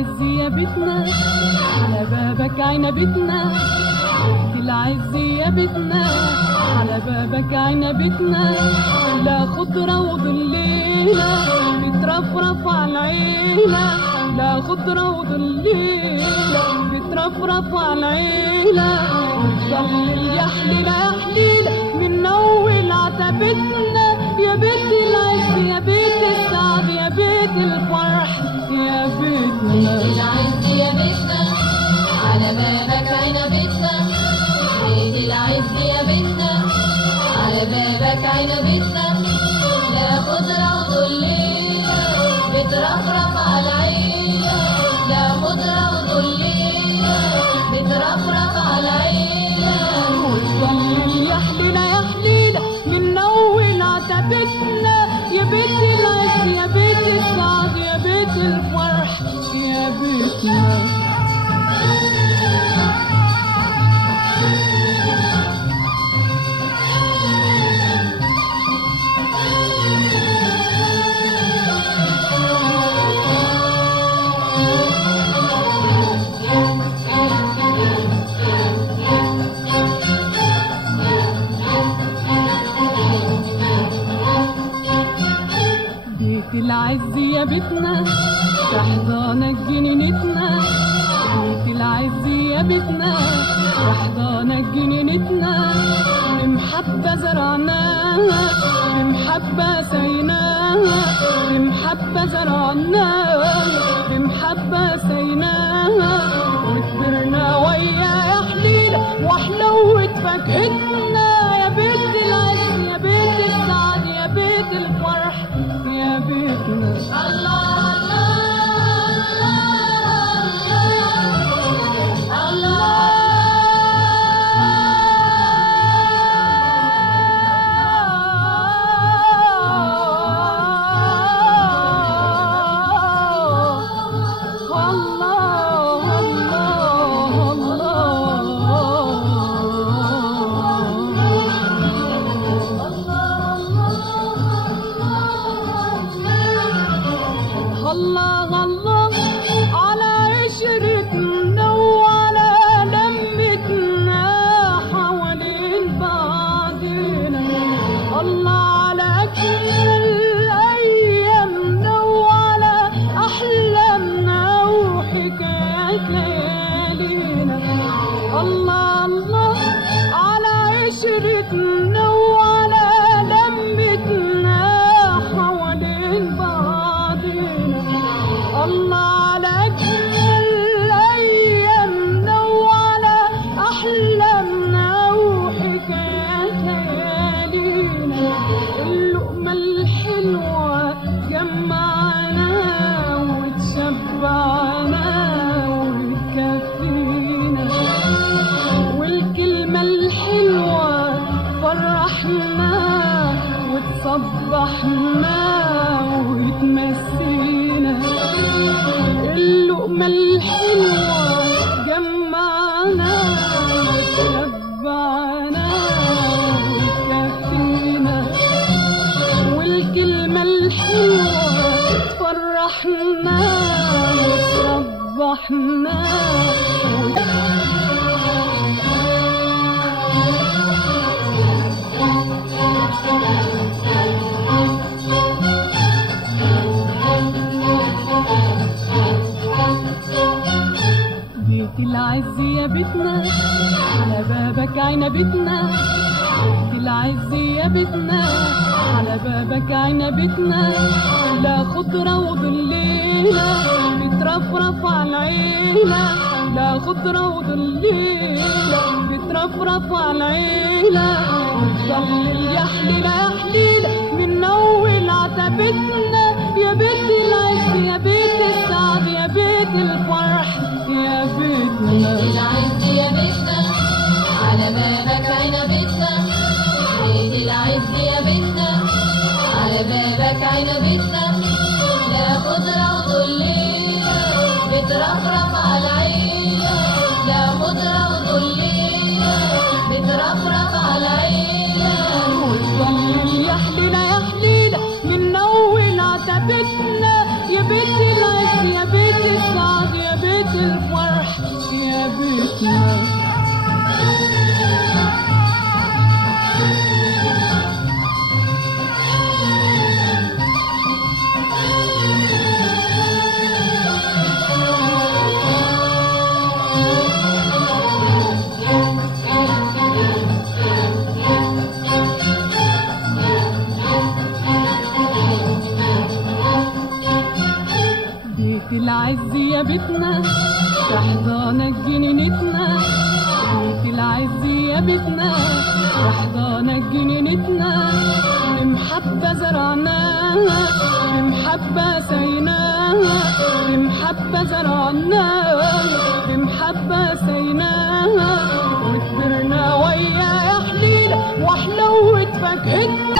العز يا بيتنا على بابك عنبتنا، بيت العز يا بيتنا على بابك عنبتنا، لا خضرة وظليلة بترفرف على العيلة، لا خضرة وظليلة بترفرف على العيلة، وتضلل يا حليلة يا حليلة من أول عتبتنا، يا بيت العز يا بيت السعد يا بيت الفرح يا بيتنا. بيت العز يا بيتنا على بابك عنبتنا، بيت العز يا بيتنا على بابك عنبتنا، لا خضرة وظليلة بترفرف على العيلة، لا خضرة وظليلة بترفرف على العيلة، وتضلل يا حليلة يا حليلة من أول عتبتنا، يا بيت العز يا بيت السعد يا بيت الفرح يا بيتنا. بيت العز يا بيتنا تحضانك جنينتنا، بيت العز يا بيتنا تحضانك جنينتنا، بمحبة زرعناها بمحبة سيناها، بمحبة زرعناها بمحبة سيناها، وكبرنا ويا يا حليلة وحلوة فاكهتنا، يا بيت العز يا بيت السعد يا بيت الفرح يا بيتنا. الله الله الله على عشرتنا وعلى لمتنا حوالين بعضنا، الله على أجمل أيامنا وعلى أحلامنا وحكايات ليالينا، الله الله على عشرتنا وعلى لمتنا حوالين بعضنا، الله على أجمل أيامنا وعلى أحلامنا وحكايات ليالينا، اللقمة الحلوة جمعنا وتشبعنا وتكفينا، والكلمة الحلوة فرحنا وتصبحنا وتمسينا، اللقمة الحلوة جمعنا وتشبعنا وتكفينا، والكلمة الحلوة فرحنا وتصبحنا بيت العز يا بيتنا على بابك عنبتنا، بيت العز يا بيتنا على بابك عنبتنا، لا خضرة وظليلة بترفرف على العيلة، لا خضرة وظليلة بترفرف على العيلة، وتضلل يا حليلة يا حليلة من أول عتبتنا، يا بيت العز يا بيت السعد يا بيت الفرح يا بيتنا. بيت العز يا بيتنا على بابك عنبتنا، بيت العز يا بيتنا على بابك عنبتنا، لا خضرة وظليلة بترفرف على العيلة، لا خضرة وظليلة بترفرف على العيلة، وتضلل يا حليلة يا حليلة من أول عتبتنا، يا بيت العز يا بيت السعد العز يا بيتنا في حضانك جنينتنا، بيت العز يا بيتنا في حضانك جنينتنا، بمحبة زرعناها بمحبة سيناها، بمحبة زرعناها بمحبة سيناها، وكبرنا ويا يا حليلة وحلوت فاكهتنا.